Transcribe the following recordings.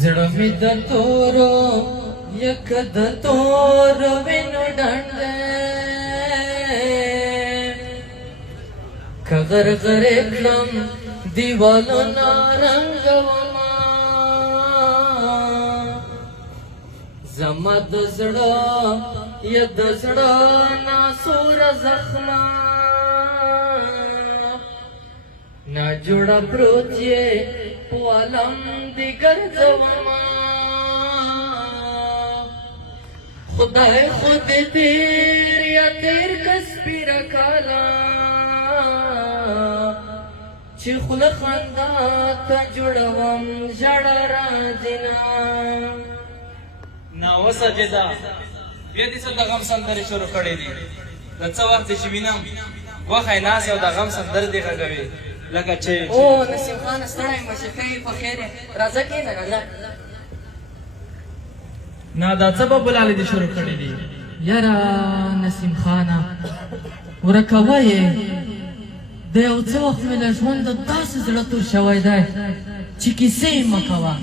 زړه مې د تورو یک د تورو وینو ډنډ دی که غرغرې کړم دیوالونه رنګومه زما د زړه یا د زړه ناسوره زخمه ناجوړه پروت یې په عالم دې ګرځومه خدای خود تیر یا تیر کس پیره کالا چې خوله خندا ته جوړوم ژړا راځي نه ناوسه جدا بیا دې څه د غم سندرې شروع کړې دي د څه وخت چې وینم غوښه یې ناست او د غم سندرې دې غږوي لکه چې او نسیم خان ستړی یم چې ښه یې په خیر یې راځه کښېنه راځه نه دا څه به بلالې دې شروع کړې دي یاره نسیم خانه ورکوه یې د یو څه وخت مې له ژونده داسې زړه تور شوی دی چې کیسې یې مه کوه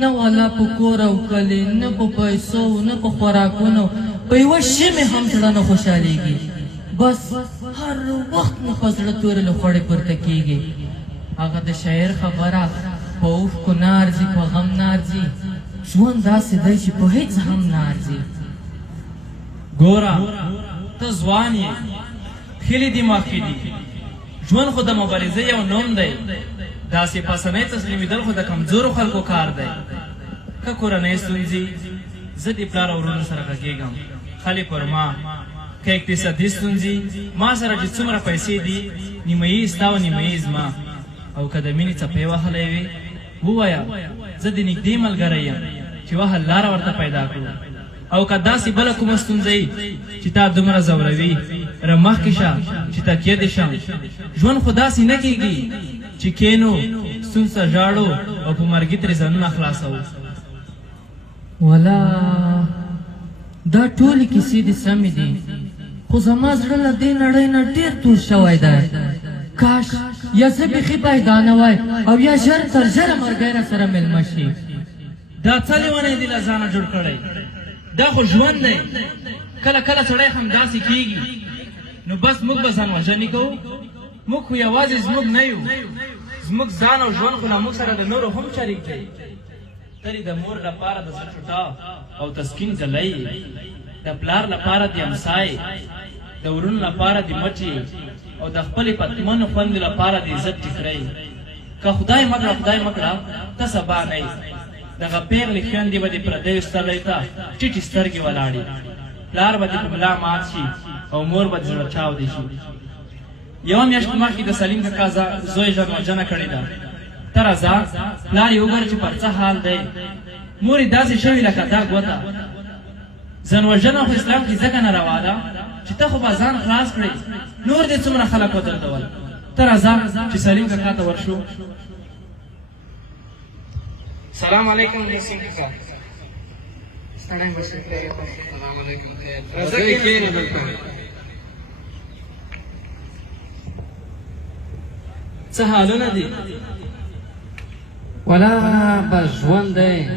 نه والا په کور او کلي نه په پیسو نه په خوراکونو په یوه شي مې هم زړه نه خوشحالېږي بس هر وخت مې په زړه تورې لوخړې پورته کېږي هغه د شاعر خبره په اوښکو نه ارځي په غم نه ارځي ژوند داسې دی چې په هېڅ هم نه ارځي ګوره ته ځوان یې خیلې دماغې دي ژوند خو د مبارزې یو نوم دی داسې پسنۍ تسلیمېدل خو د کمزورو خلکو کار دی که کورنۍ ستونزې زه د پلار او ورونو سره غږېږم خلې پر ما که اقتصادي ستونزې ما سره چې څومره پیسې دي نیمه یې ستا او نیمه یې زما او که د مینې څپې وهلی وې ووایه زه د نږدې ملګری یم چې وهل لاره ورته پیدا کړو او که داسې بله کومه ستونزه چې تا دومره ځوروي را مخکې شه چې تکیه دې شم ژوند خو داسې نه کېږي چې کینو ستونزه ژاړو او په مرګي ترې ځانونه خلاصوو ولا دا ټولې کیسې دې سمې دي خو زما زړه له دې نړۍ نه ډېر دور شوی دی کاش یا زه بیخي پیدا نه وای او یا ژر تر ژره مرګی را سره مېلمه شي دا څه لیونی دې له ځانه جوړ کړی دا خو ژوند دی کله کله سړی همداسې کېږي نو بس موږ به ځان وژنې کوو موږ خو یوازې زموږ نه یو زموږ ځان او ژوند خو له موږ سره د نورو هم شریک دی ترې د مور لپاره د زړه ټوټه او تسکین ځلی د پلار لپاره د امسای د ورونو لپاره د مټې او د خپلې پتمنو خویندو لپاره د عزت ټیکری که خدای مکړه ته سبا نه یې دغه پیغلې خویندې به د پردیو سترګۍ ته ټیټې سترګې ولاړې پلار به دې په ملا مات شي او مور به د زړه چاودې شي یوه میاشت مخکې د سلیم کاکا زوی ژوند وژنه کړې ده ته راځه پلار یې وګوره چې پر څه حال دی مور یې داسې شوې لکه دا ګوته ځان وژنه خو اسلام کې ځکه نه روا ده چې ته خو به ځان خلاص کړې نور دې څومره خلک ودردول ته راځه چې سلیم کاکا ته ورشو سلام علیکم نسیم کاکا سلام علیکم راځه کښېنه دلته څه حالونه دي ولا بس ژوند دی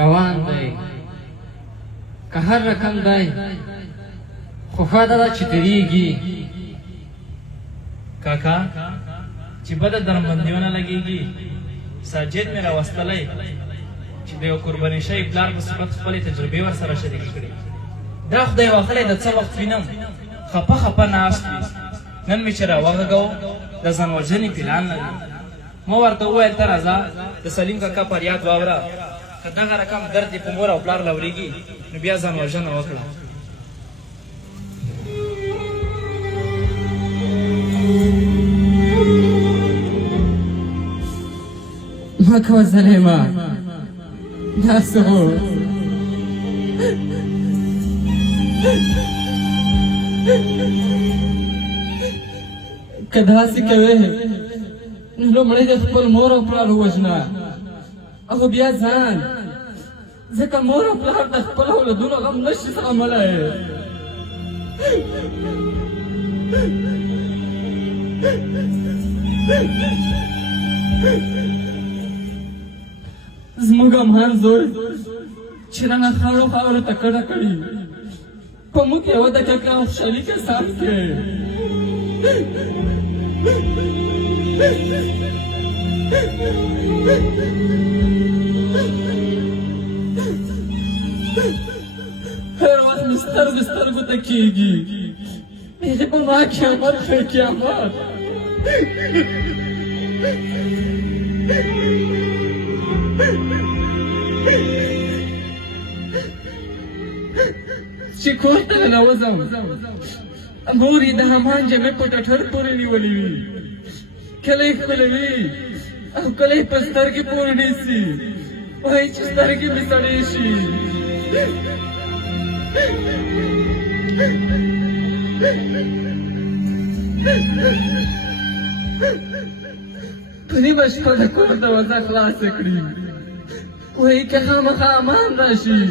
روان دی که هر رقم دی خو ښه ده چې تېرېږي کاکا چې بده درمبندیونه لګېږي ساجد مې راوستلی چې د یو قرباني شوي پلار په صفت خپلې تجربې ورسره شریکې کړي دا خدای واخلی د څه وخت وینم خپه ناست وي نن مې چې راوغږو د ځان وژنې پلان لري ما ورته وویل ته راځه د سلیم کاکا فریاد واوره که دغه رقم درد یې په مور او پلار لورېږي نو بیا ځان وژنه وکړه ما کوه سلیما دا څه و که داسې کوې نو لومړی د خپل مور او پلار ووژنه او بیا ځان ځکه مور او پلار د خپل اولادونو غم نشي زغملی زموږ امهان زوی چې رانه خاورو خاورو ته کډه کړي په موږ یوه دقیقه خوشحالي کسان کې هر وخت مې سترګو سترګو ته کېږي هغې په ما قیامت کړ قیامت چې کور ته ننوځم مور یې د حمان جامې په ټټر پورې نیولې وي کله یې ښکلوي او کله یې په سترګې پورې نیسي وایي چې سترګې مې سړې شي په نیمه شپه د کور دروازه خلاصه کړي وایي که خامخا امان راشي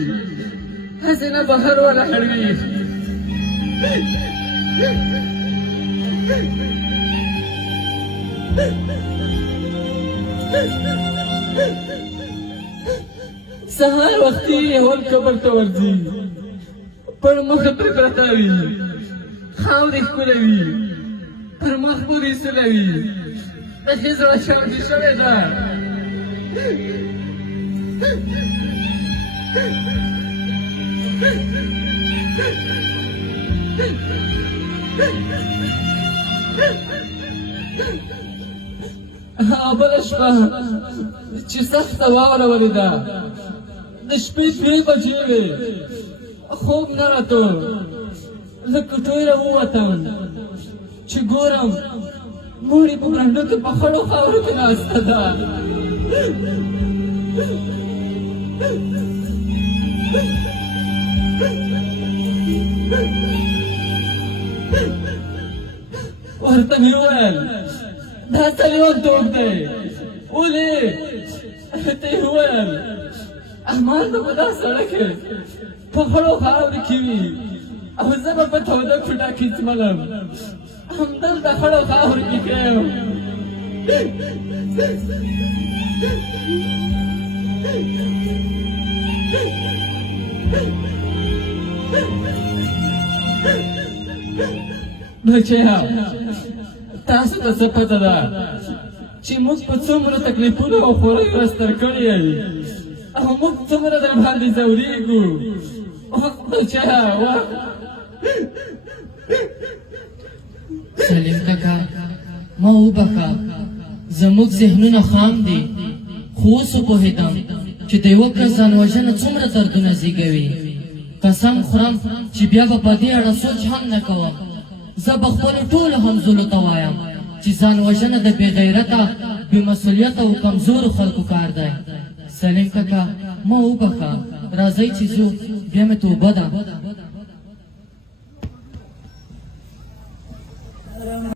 هسې نه بهر ولاړ وي سهار وختي اول قبر ته ورځي پر مخ پرې پرته وي خاورې ښکلوي پر مخ پورې سولوي د ښې زړه چاودې شوې ده بله شپه چې سخته واوره ولیده د شپې 3 بجې وې خوب نه راته له کوټې راووتم چې ګورم مور یې په برنډو کې په خړو خاورو کې ناسته ده ورته مې وویل دا څه لیونتوب دی ولې ته یې وویل احمد به په دا سړک په خړو خاورو کې وي او زه به په توده کوټه کې څملم همدلته خړو خاورو کې کړی بچیانو تاسو ته څه پته ده چې موږ په څومره تکلیفونو او خوریو راستر کړي یې او موږ څومره در باندې ځورېږو وخت بچیه وخت سلیم کاکا ما وبخه زموږ ذهنونه خام دي خو اوس وپوهېدم چې د یوه کس ځانوژنه څومره دردونه زیږوي قسم خورم چې بیا به په دې اړه سوچ هم نه کوم زه به خپلو ټولو همزولو ته وایم چې ځانوژنه د بې غیرته بې مسؤلیته او کمزورو خلکو کار دی سلیم کاکا ما وبخه راځئ چې ځو بیا مې توبه ده